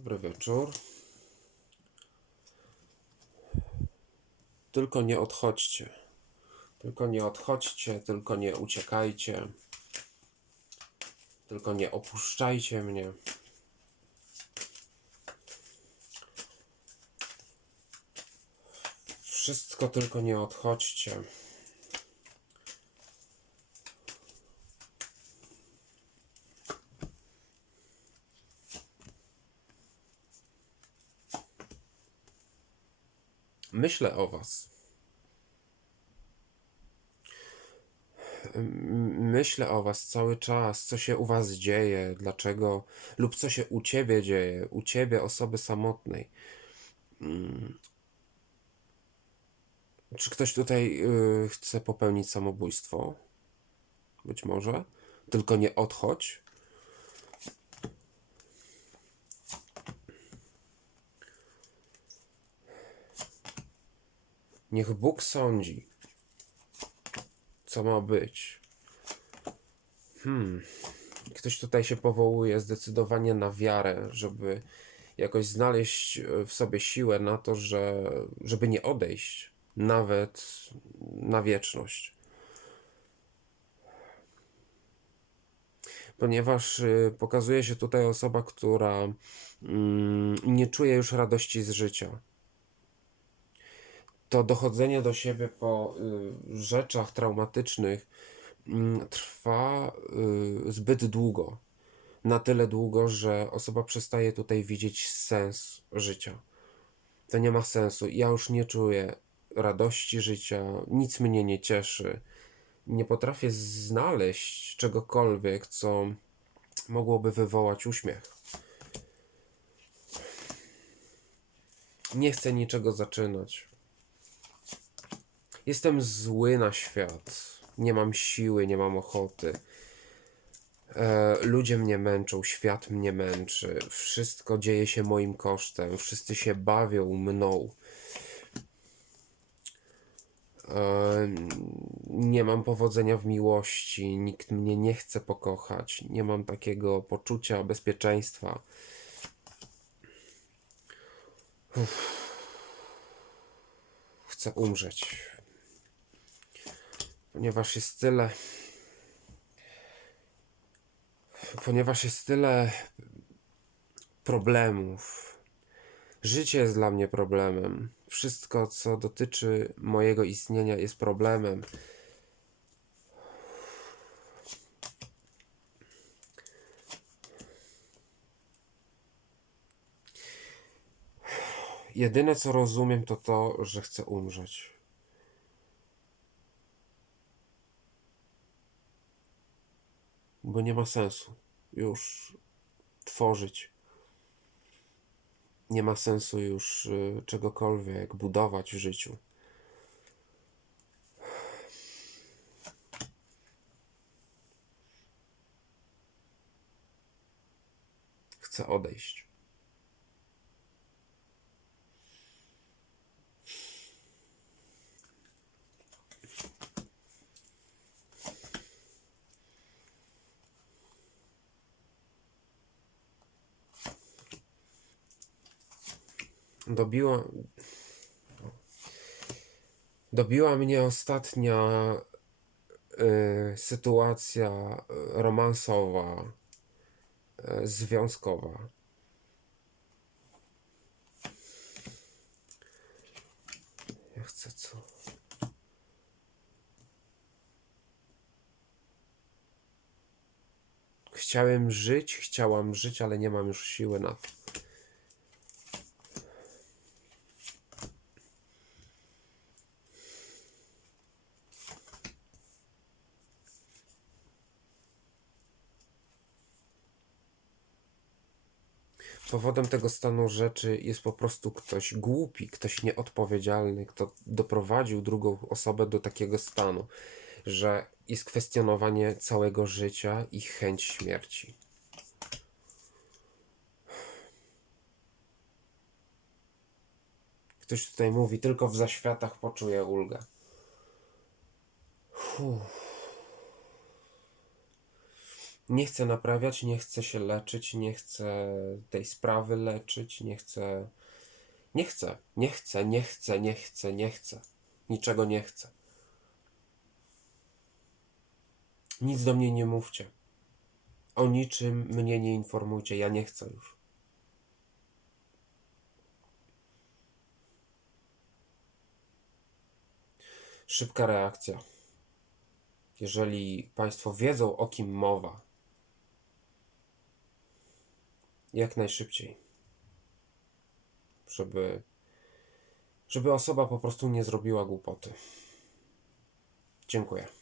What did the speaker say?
Dobry wieczór. Tylko nie odchodźcie. Tylko nie odchodźcie, tylko nie uciekajcie. Tylko nie opuszczajcie mnie. Wszystko tylko nie odchodźcie. Myślę o Was. Myślę o Was cały czas, co się u Was dzieje, dlaczego, lub co się u Ciebie dzieje, u Ciebie, osoby samotnej. Mm. Czy ktoś tutaj y, chce popełnić samobójstwo? Być może. Tylko nie odchodź. Niech Bóg sądzi, co ma być. Hmm. Ktoś tutaj się powołuje zdecydowanie na wiarę, żeby jakoś znaleźć e, w sobie siłę na to, że, żeby nie odejść, nawet na wieczność. Ponieważ y, pokazuje się tutaj osoba, która mm, nie czuje już radości z życia to dochodzenie do siebie po y, rzeczach traumatycznych mm, trwa y, zbyt długo. Na tyle długo, że osoba przestaje tutaj widzieć sens życia. To nie ma sensu. Ja już nie czuję radości życia, nic mnie nie cieszy. Nie potrafię znaleźć czegokolwiek, co mogłoby wywołać uśmiech. Nie chcę niczego zaczynać. Jestem zły na świat. Nie mam siły, nie mam ochoty. E, ludzie mnie męczą, świat mnie męczy. Wszystko dzieje się moim kosztem. Wszyscy się bawią mną. E, nie mam powodzenia w miłości. Nikt mnie nie chce pokochać. Nie mam takiego poczucia bezpieczeństwa. Uff. Chcę umrzeć ponieważ jest tyle. Ponieważ jest tyle problemów. Życie jest dla mnie problemem. Wszystko, co dotyczy mojego istnienia, jest problemem. Jedyne co rozumiem, to to, że chcę umrzeć. Bo nie ma sensu już tworzyć. Nie ma sensu już y, czegokolwiek budować w życiu. Chcę odejść. Dobiła. Dobiła mnie ostatnia y, sytuacja romansowa, y, związkowa. Ja chcę co? Chciałem żyć, chciałam żyć, ale nie mam już siły na to. Powodem tego stanu rzeczy jest po prostu ktoś głupi, ktoś nieodpowiedzialny, kto doprowadził drugą osobę do takiego stanu, że jest kwestionowanie całego życia i chęć śmierci. Ktoś tutaj mówi, tylko w zaświatach poczuje ulgę. Uff. Nie chcę naprawiać, nie chcę się leczyć, nie chcę tej sprawy leczyć, nie chcę. Nie chcę, nie chcę, nie chcę, nie chcę, nie. Niczego nie chcę. Nic do mnie nie mówcie. O niczym mnie nie informujcie. Ja nie chcę już. Szybka reakcja. Jeżeli Państwo wiedzą, o kim mowa, jak najszybciej, żeby, żeby osoba po prostu nie zrobiła głupoty. Dziękuję.